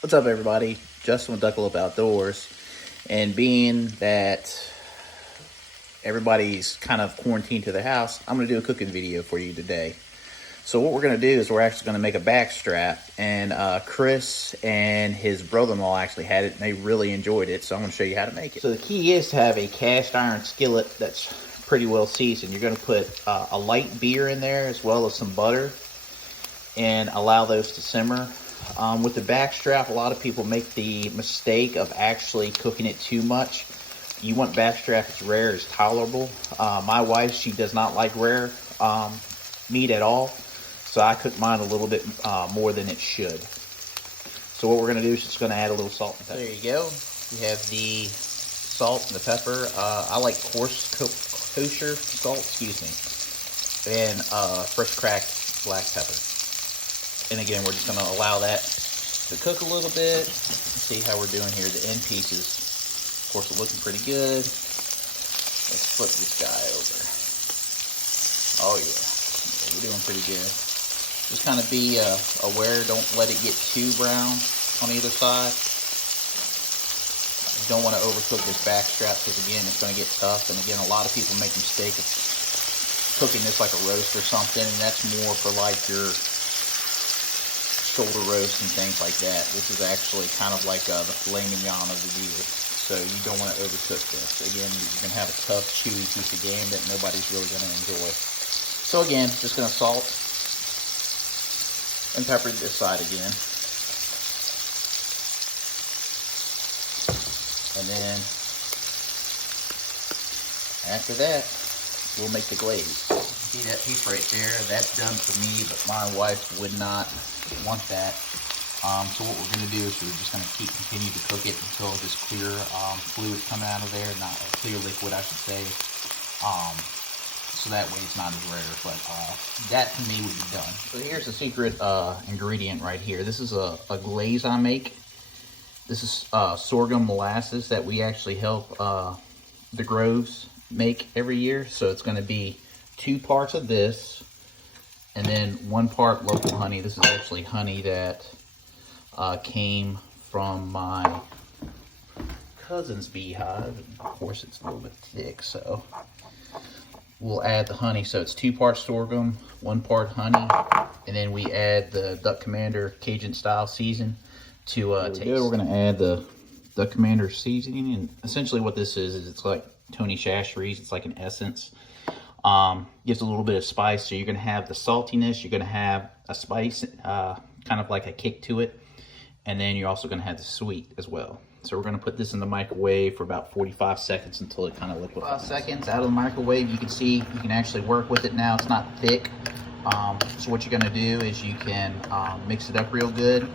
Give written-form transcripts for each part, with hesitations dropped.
What's up, everybody? Justin with Duckle Up Outdoors. And being that everybody's kind of quarantined to their house, I'm going to do a cooking video for you today. So what we're going to do is we're actually going to make a back strap. And Chris and his brother-in-law actually had it, and they really enjoyed it. So I'm going to show you how to make it. So the key is to have a cast iron skillet that's pretty well seasoned. You're going to put a light beer in there as well as some butter and allow those to simmer. With the back strap, a lot of people make the mistake of actually cooking it too much. You want back strap as rare as tolerable. My wife, she does not like rare meat at all, so I cook mine a little bit more than it should. So what we're going to do is just going to add a little salt and pepper. There you go. You have the salt and the pepper. I like coarse kosher salt, and fresh cracked black pepper. And again, we're just going to allow that to cook a little bit. See how we're doing here. The end pieces, of course, are looking pretty good. Let's flip this guy over. Oh yeah, we're doing pretty good. Just kind of be aware. Don't let it get too brown on either side. You don't want to overcook this back strap because again, it's going to get tough. And again, a lot of people make the mistake of cooking this like a roast or something, and that's more for like your shoulder roast and things like that. This is actually kind of like the filet mignon of the year, so you don't want to overcook this. Again, you're going to have a tough, chewy piece of game that nobody's really going to enjoy. So again, just going to salt and pepper this side again. And then after that, we'll make the glaze. See that piece right there? That's done for me, but my wife would not want that. So what we're going to do is we're just going to continue to cook it until this clear fluid comes out of there, not a clear liquid, I should say. So that way it's not as rare, but that to me would be done. So here's the secret ingredient right here. This is a glaze I make. This is sorghum molasses that we actually help the groves make every year. So it's going to be 2 parts of this and then 1 part local honey. This is actually honey that came from my cousin's beehive. Of course, it's a little bit thick, so we'll add the honey. So it's 2 parts sorghum, 1 part honey, and then we add the Duck Commander Cajun style season to taste. We're going to add the Duck Commander seasoning, and essentially what this is it's like Tony Chachere's. It's like an essence. Gives a little bit of spice, so you're going to have the saltiness, you're going to have a spice, kind of like a kick to it, and then you're also going to have the sweet as well. So we're going to put this in the microwave for about 45 seconds until it kind of liquefies. 5 seconds out of the microwave, you can see you can actually work with it now. It's not thick. So what you're going to do is you can mix it up real good,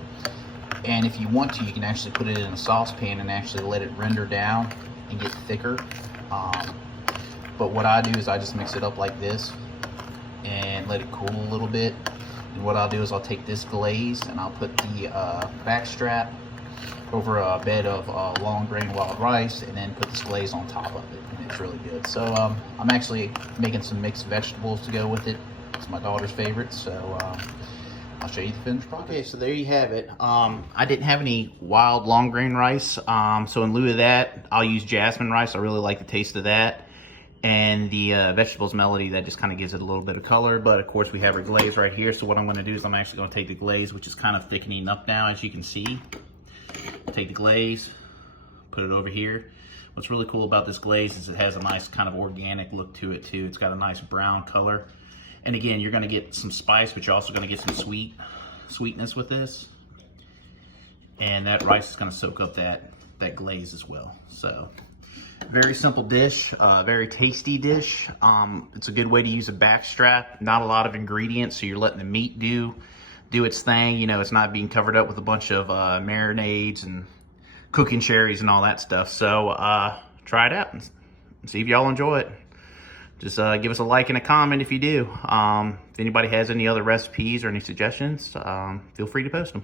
and if you want to, you can actually put it in a saucepan and actually let it render down and get thicker. But what I do is I just mix it up like this and let it cool a little bit. And what I'll do is I'll take this glaze and I'll put the back strap over a bed of long grain wild rice and then put this glaze on top of it. And it's really good. So I'm actually making some mixed vegetables to go with it. It's my daughter's favorite. So I'll show you the finished product. Okay, so there you have it. I didn't have any wild long grain rice. So in lieu of that, I'll use jasmine rice. I really like the taste of that. And the vegetables melody, that just kind of gives it a little bit of color. But of course we have our glaze right here. So what I'm going to do is I'm actually going to take the glaze, which is kind of thickening up now, as you can see. Take the glaze, put it over here. What's really cool about this glaze is it has a nice kind of organic look to it too. It's got a nice brown color. And again, you're going to get some spice, but you're also going to get some sweetness with this. And that rice is going to soak up that glaze as well. So very simple dish, very tasty dish. It's a good way to use a back strap. Not a lot of ingredients, so you're letting the meat do its thing. You know, it's not being covered up with a bunch of marinades and cooking cherries and all that stuff. So try it out and see if y'all enjoy it. Just give us a like and a comment if you do. If anybody has any other recipes or any suggestions, feel free to post them.